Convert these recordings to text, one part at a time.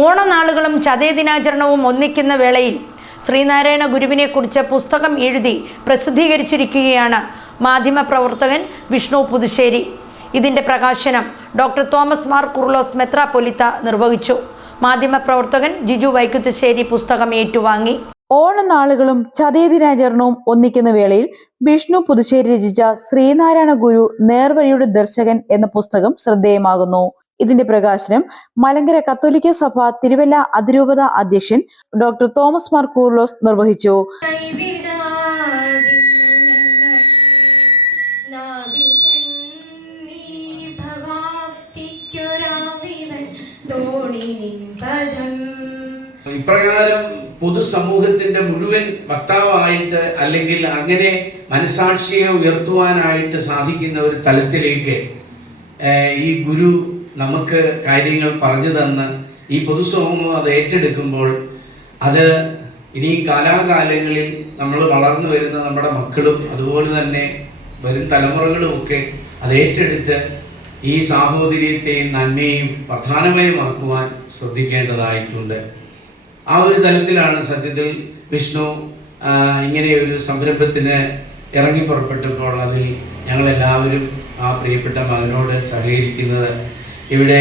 ഓണനാളുകളും ചതയ ദിനാചരണവും ഒന്നിക്കുന്ന വേളയിൽ ശ്രീനാരായണ ഗുരുവിനെക്കുറിച്ച് പുസ്തകം എഴുതി പ്രസിദ്ധീകരിച്ചിരിക്കുകയാണ് മാധ്യമപ്രവർത്തകൻ വിഷ്ണു പുതുശ്ശേരി. ഇതിന്റെ പ്രകാശനം ഡോക്ടർ തോമസ് മാർ കുർലോസ് മെത്രാപൊലിത്ത നിർവഹിച്ചു. മാധ്യമപ്രവർത്തകൻ ജിജു വൈക്കുത്തുശ്ശേരി പുസ്തകം ഏറ്റുവാങ്ങി. ഓണനാളുകളും ചതയദിനാചരണവും ഒന്നിക്കുന്ന വേളയിൽ വിഷ്ണു പുതുശ്ശേരി രചിച്ച ശ്രീനാരായണ ഗുരു നേർവഴിയുടെ ദർശകൻ എന്ന പുസ്തകം ശ്രദ്ധേയമാകുന്നു. ഇതിന്റെ പ്രകാശനം മലങ്കര കത്തോലിക്ക സഭ തിരുവല്ല അതിരൂപത അധ്യക്ഷൻ ഡോക്ടർ തോമസ് മാർ കൂർലോസ് നിർവഹിച്ചു. ഇപ്രകാരം പൊതുസമൂഹത്തിന്റെ മുഴുവൻ വക്താവായിട്ട് അല്ലെങ്കിൽ അങ്ങനെ മനസാക്ഷിയെ ഉയർത്തുവാനായിട്ട് സാധിക്കുന്ന ഒരു തലത്തിലേക്ക് ഈ ഗുരു നമുക്ക് കാര്യങ്ങൾ പറഞ്ഞു തന്ന് ഈ പൊതുസമൂഹം അത് ഏറ്റെടുക്കുമ്പോൾ അത് ഇനി കാലാകാലങ്ങളിൽ നമ്മൾ വളർന്നു വരുന്ന നമ്മുടെ മക്കളും അതുപോലെ തന്നെ വരും തലമുറകളുമൊക്കെ അത് ഏറ്റെടുത്ത് ഈ സാഹോദര്യത്തെയും നന്മയും പ്രധാനമയമാക്കുവാൻ ശ്രദ്ധിക്കേണ്ടതായിട്ടുണ്ട്. ആ ഒരു തലത്തിലാണ് സത്യത്തിൽ വിഷ്ണു ഇങ്ങനെയൊരു സംരംഭത്തിന് ഇറങ്ങി പുറപ്പെട്ടപ്പോൾ അതിൽ ഞങ്ങളെല്ലാവരും ആ പ്രിയപ്പെട്ട മകനോട് സഹകരിക്കുന്നത് ഇവിടെ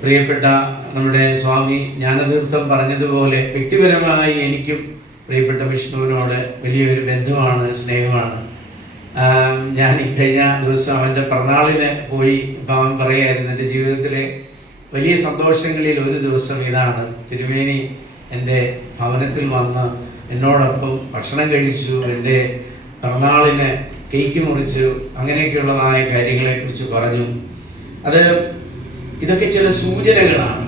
പ്രിയപ്പെട്ട നമ്മുടെ സ്വാമി ജ്ഞാനതീർത്ഥം പറഞ്ഞതുപോലെ വ്യക്തിപരമായി എനിക്കും പ്രിയപ്പെട്ട വിഷ്ണുവിനോട് വലിയൊരു ബന്ധമാണ് സ്നേഹമാണ്. ഞാൻ ഈ കഴിഞ്ഞ ദിവസം അവന്റെ പിറന്നാളിന് പോയി അവൻ പറയായിരുന്നു എന്റെ ജീവിതത്തിലെ വലിയ സന്തോഷങ്ങളിൽ ഒരു ദിവസം ഇതാണ്. തിരുമേനി എന്റെ ഭവനത്തിൽ വന്ന് എന്നോടൊപ്പം ഭക്ഷണം കഴിച്ചു എന്റെ പിറന്നാളിന് കേക്ക് മുറിച്ചു അങ്ങനെയൊക്കെയുള്ളതായ കാര്യങ്ങളെക്കുറിച്ച് പറഞ്ഞു. അത് ഇതൊക്കെ ചില സൂചനകളാണ്.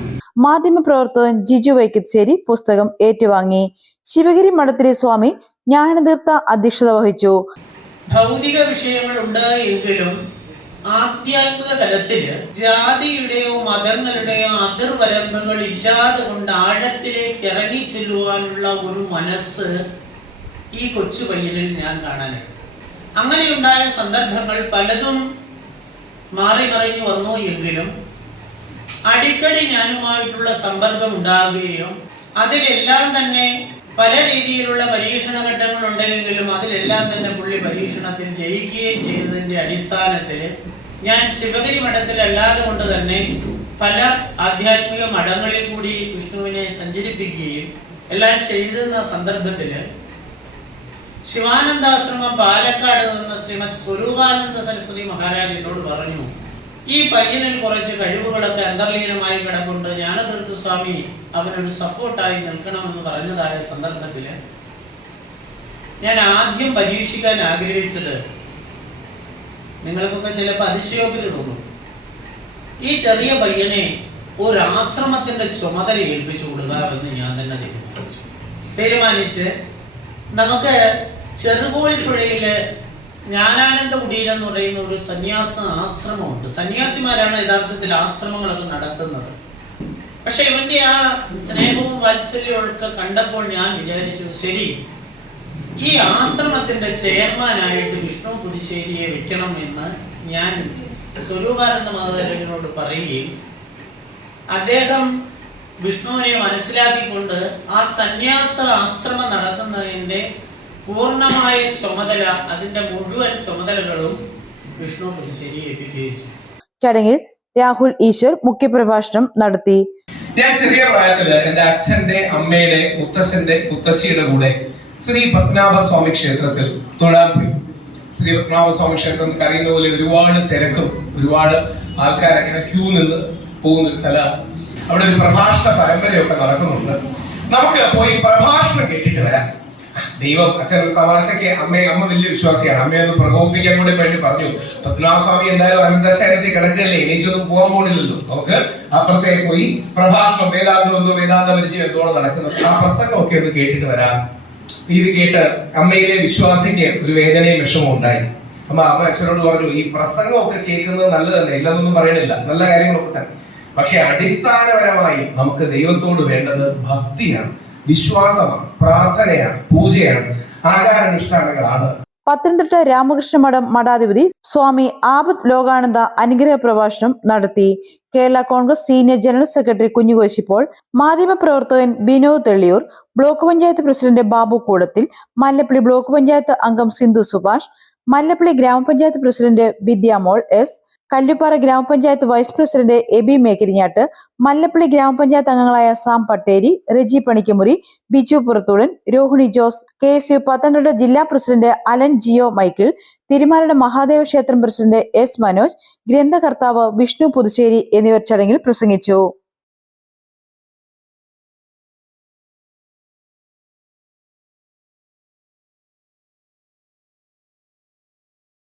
മാധ്യമപ്രവർത്തകൻ ജിജു വൈക്കത്തേരി പുസ്തകം ഏറ്റുവാങ്ങി. ശിവഗിരി മഠത്തിലെ സ്വാമി ജ്ഞാനതീർത്ഥ അധ്യക്ഷത വഹിച്ചു. ഭൗതിക വിഷയങ്ങളുണ്ട് എങ്കിലും ആധ്യാത്മിക തലത്തിൽ ജാതിയുടെയോ മതങ്ങളുടെയോ അതിർവരമ്പുകൾ ഇല്ലാതെ കൊണ്ട് ആഴത്തിലേക്ക് ഇറങ്ങി ചെല്ലുവാനുള്ള ഒരു മനസ്സ് ഈ കൊച്ചു പയ്യനിൽ ഞാൻ കാണാനുണ്ട് അങ്ങനെയുണ്ടായ സന്ദർഭങ്ങൾ പലതും മാറി മറിഞ്ഞു വന്നു എങ്കിലും അടിക്കടി ഞാനുമായിട്ടുള്ള സമ്പർക്കം ഉണ്ടാകുകയും അതിലെല്ലാം തന്നെ പല രീതിയിലുള്ള പരീക്ഷണ ഘട്ടങ്ങൾ ഉണ്ടെങ്കിലും അതിലെല്ലാം തന്നെ പുള്ളി പരീക്ഷണത്തിൽ ജയിക്കുകയും ചെയ്തതിന്റെ അടിസ്ഥാനത്തിൽ ഞാൻ ശിവഗിരി മഠത്തിൽ അല്ലാതെ കൊണ്ട് തന്നെ പല ആധ്യാത്മിക മഠങ്ങളിൽ കൂടി വിഷ്ണുവിനെ സഞ്ചരിപ്പിക്കുകയും എല്ലാം ചെയ്തിരുന്ന സന്ദർഭത്തിൽ ശിവാനന്ദാശ്രമം പാലക്കാട് നിന്ന് ശ്രീമത് സ്വരൂപാനന്ദ സരസ്വതി മഹാരാജ് എന്നോട് പറഞ്ഞു ഈ പയ്യനിൽ കുറച്ച് കഴിവുകളൊക്കെ അന്തർലീനമായി കിടപ്പുണ്ട്. ജ്ഞാനതീർത്ഥ സ്വാമി അവനൊരു സപ്പോർട്ടായി നിൽക്കണമെന്ന് പറഞ്ഞതായ സന്ദർഭത്തിൽ ഞാൻ ആദ്യം പരീക്ഷിക്കാൻ ആഗ്രഹിച്ചത് നിങ്ങൾക്കൊക്കെ ചിലപ്പോൾ അതിശയോഗ്യത തോന്നും. ഈ ചെറിയ പയ്യനെ ഒരു ആശ്രമത്തിന്റെ ചുമതല ഏൽപ്പിച്ചു എന്ന് ഞാൻ തന്നെ തീരുമാനിച്ചു. തീരുമാനിച്ച് നമുക്ക് ചെറുകോഴിപ്പുഴയിലെ പുഴയിൽ ജ്ഞാനാനന്ദ കുടീരം എന്ന് പറയുന്ന ഒരു സന്യാസ ആശ്രമമുണ്ട്. സന്യാസിമാരാണ് യഥാർത്ഥത്തിൽ ആശ്രമങ്ങളൊക്കെ നടത്തുന്നത്. പക്ഷെ ഇവന്റെ ആ സ്നേഹവും വാത്സല്യവും കണ്ടപ്പോൾ ഞാൻ വിചാരിച്ചു ശരി ഈ ആശ്രമത്തിന്റെ ചെയർമാനായിട്ട് വിഷ്ണു പുതുശ്ശേരിയെ വെക്കണം എന്ന് ഞാൻ സ്വരൂപാനന്ദ മാതാവിനോട് പറയുകയും അദ്ദേഹം വിഷ്ണുവിനെ മനസ്സിലാക്കിക്കൊണ്ട് ആ സന്യാസ ആശ്രമം നടത്തുന്നതിന്റെ പൂർണമായ ചുമതല അതിന്റെ മുഴുവൻ ചുമതലകളും വിഷ്ണു പുതുശ്ശേരി ഏൽപ്പിക്കുകയും ചെയ്തു. ചടങ്ങിൽ രാഹുൽ ഈശ്വർ മുഖ്യപ്രഭാഷണം നടത്തി. ഞാൻ ചെറിയ പ്രായത്തിൽ എന്റെ അച്ഛന്റെ അമ്മയുടെ മുത്തശ്ശന്റെ മുത്തശ്ശിയുടെ കൂടെ ശ്രീ പത്മനാഭ സ്വാമി ക്ഷേത്രത്തിൽ തൊഴാൻ പോയി. ശ്രീ പത്മനാഭ സ്വാമി ക്ഷേത്രം എന്ന് അറിയുന്ന പോലെ ഒരുപാട് തിരക്കും ഒരുപാട് ആൾക്കാർ അങ്ങനെ ക്യൂ നിന്ന് പോകുന്ന ഒരു സ്ഥലമാണ് അവിടെ ഒരു പ്രഭാഷണ പരമ്പരയൊക്കെ നടക്കുന്നുണ്ട്. നമുക്ക് പോയി പ്രഭാഷണം കേട്ടിട്ട് വരാം. ദൈവം അച്ഛൻ തമാശയ്ക്ക് അമ്മയെ അമ്മ വലിയ വിശ്വാസിയാണ്. അമ്മയെ ഒന്ന് പ്രകോപിപ്പിക്കാൻ കൂടി വേണ്ടി പറഞ്ഞു. പത്മനാഭസ്വാമി എന്തായാലും അനന്തശയനത്തിൽ കിടക്കുകയല്ലേ? എനിക്കൊന്നും പോകാൻ പോണില്ലല്ലോ. നമുക്ക് അപ്പുറത്തേക്ക് പോയി പ്രഭാഷണം വേദാന്തം എന്തോ വേദാന്ത പരിചയം എന്തോളം നടക്കുന്നു. ആ പ്രസംഗമൊക്കെ ഒന്ന് കേട്ടിട്ട് വരാം. ഇത് കേട്ട് അമ്മയിലെ വിശ്വാസിക്ക് ഒരു വേദനയും വിഷമവും ഉണ്ടായി. അമ്മ അമ്മ അച്ഛനോട് പറഞ്ഞു ഈ പ്രസംഗമൊക്കെ കേൾക്കുന്നത് നല്ലത് തന്നെ ഇല്ലെന്നൊന്നും പറയണില്ല. നല്ല കാര്യങ്ങളൊക്കെ തന്നെ. പക്ഷെ അടിസ്ഥാനപരമായി നമുക്ക് ദൈവത്തോട് വേണ്ടത് ഭക്തിയാണ്. വിശ്വാസമാണ് പ്രാർത്ഥനയാണ് പൂജയാണ് ആചാരാനുഷ്ഠാനങ്ങളാണ്. പത്തനംതിട്ട രാമകൃഷ്ണ മഠം മഠാധിപതി സ്വാമി ആപത് ലോകാനന്ദ അനുഗ്രഹ പ്രഭാഷണം നടത്തി. Kerala Congress senior general secretary കുഞ്ഞുകോശിപ്പോൾ മാധ്യമപ്രവർത്തകൻ Binod Thelliyoor block panchayat president Babu Koodathil Mallappally block panchayat അംഗം സിന്ധു സുഭാഷ് മല്ലപ്പള്ളി ഗ്രാമപഞ്ചായത്ത് പ്രസിഡന്റ് വിദ്യാമോൾ എസ് കല്ലുപ്പാറ ഗ്രാമപഞ്ചായത്ത് vice president AB Mekkarinjattu Mallappally ഗ്രാമപഞ്ചായത്ത് അംഗങ്ങളായ Sam Patteri Reji Panikkamuri Biju Purathoodan Rohini Jose K S U Pathanamthitta ജില്ലാ president Alan Jio Michael തിരുമാലയുടെ മഹാദേവ ക്ഷേത്രം president S Manoj ഗ്രന്ഥകർത്താവ് വിഷ്ണു പുതുശ്ശേരി എന്നിവർ ചടങ്ങിൽ പ്രസംഗിച്ചു.